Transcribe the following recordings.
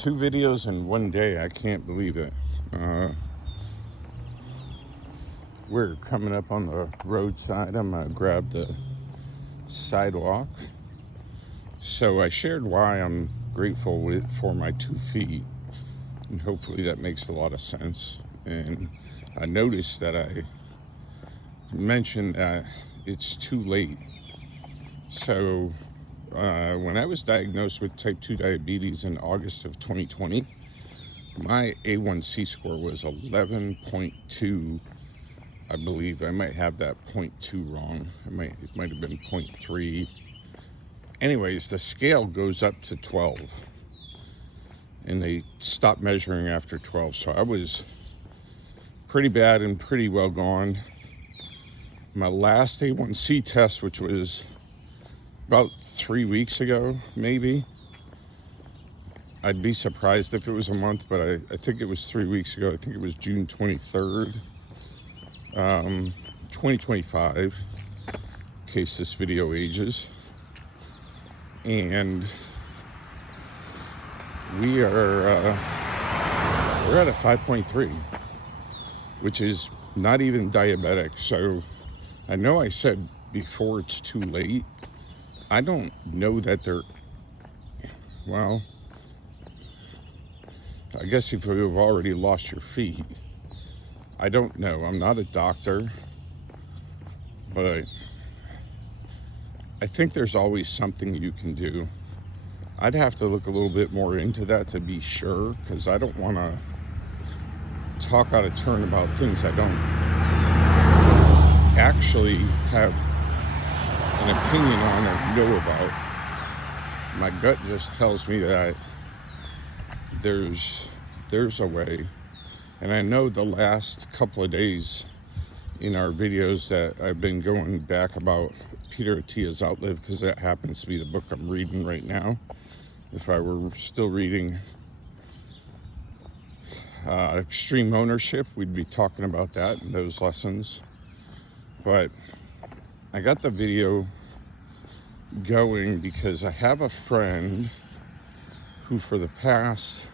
2 videos in one day. I can't believe it. We're coming up on the roadside. I'm gonna grab the sidewalk. So I shared why I'm grateful for my 2 feet, and hopefully that makes a lot of sense. And I noticed that I mentioned that it's too late. So when I was diagnosed with type 2 diabetes in August of 2020, my A1C score was 11.2. I believe I might have that 0.2 wrong. It might have been 0.3. Anyways, the scale goes up to 12, and they stopped measuring after 12. So I was pretty bad and pretty well gone. My last A1C test, which was about 3 weeks ago, maybe. I'd be surprised if it was a month, but I think it was 3 weeks ago. I think it was June 23rd, 2025, in case this video ages. And we're at a 5.3, which is not even diabetic. So I know I said before it's too late. I don't know that well, I guess if you've already lost your feet, I don't know. I'm not a doctor, but I think there's always something you can do. I'd have to look a little bit more into that to be sure, because I don't want to talk out of turn about things I don't actually have an opinion on or know about. My gut just tells me that there's a way. And I know the last couple of days in our videos that I've been going back about Peter Attia's Outlive, because that happens to be the book I'm reading right now. If I were still reading Extreme Ownership, we'd be talking about that and those lessons. But I got the video going because I have a friend who for the past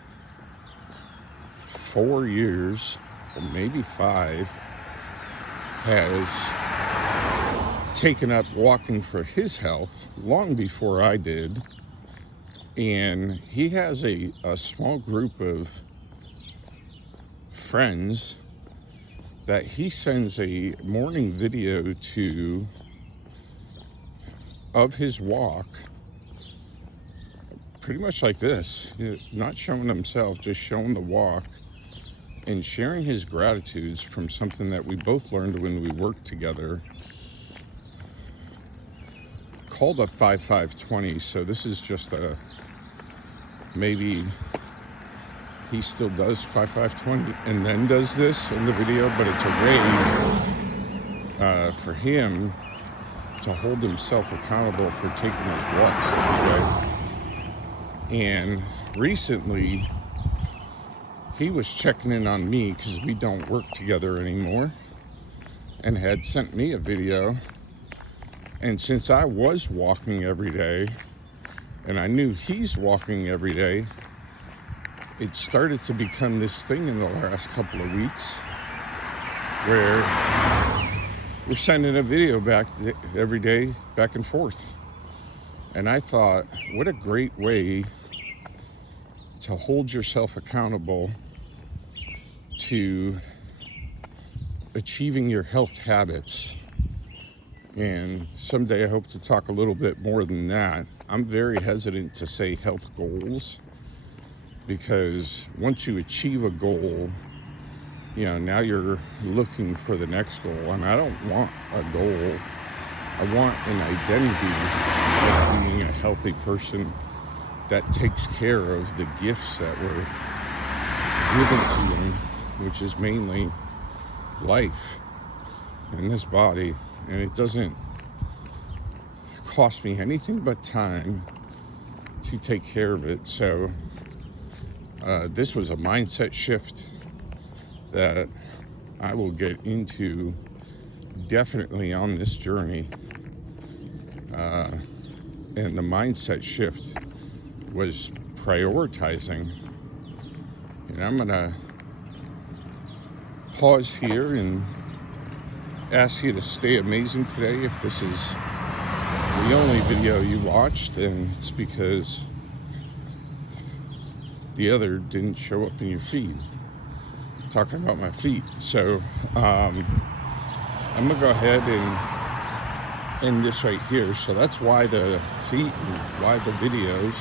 4 years, or maybe 5, has taken up walking for his health long before I did. And he has a small group of friends that he sends a morning video to of his walk, pretty much like this, not showing himself, just showing the walk and sharing his gratitudes from something that we both learned when we worked together, called a 5-5-20. So this is just maybe he still does 5-5-20 and then does this in the video, but it's a way for him to hold himself accountable for taking his walks every day. And recently he was checking in on me because we don't work together anymore, and had sent me a video. And since I was walking every day and I knew he's walking every day, it started to become this thing in the last couple of weeks where we're sending a video back every day, back and forth. And I thought, what a great way to hold yourself accountable to achieving your health habits. And someday I hope to talk a little bit more than that. I'm very hesitant to say health goals, because once you achieve a goal, now you're looking for the next goal. And I don't want a goal. I want an identity of being a healthy person that takes care of the gifts that were given to them, which is mainly life in this body. And it doesn't cost me anything but time to take care of it. So this was a mindset shift that I will get into definitely on this journey. And the mindset shift was prioritizing And I'm gonna pause here and ask you to stay amazing today. If this is the only video you watched, then it's because the other didn't show up in your feed. Talking about my feet. So I'm gonna go ahead and end this right here. So that's why the feet and why the videos.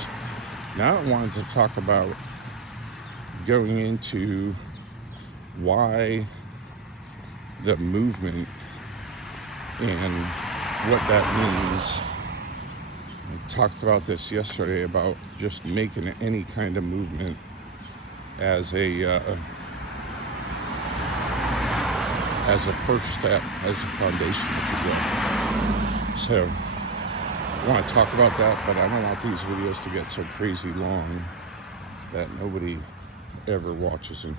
Now I wanted to talk about going into why the movement and what that means. I talked about this yesterday about just making any kind of movement as a first step, as a foundation, if you will. So I want to talk about that, but I don't want these videos to get so crazy long that nobody ever watches them.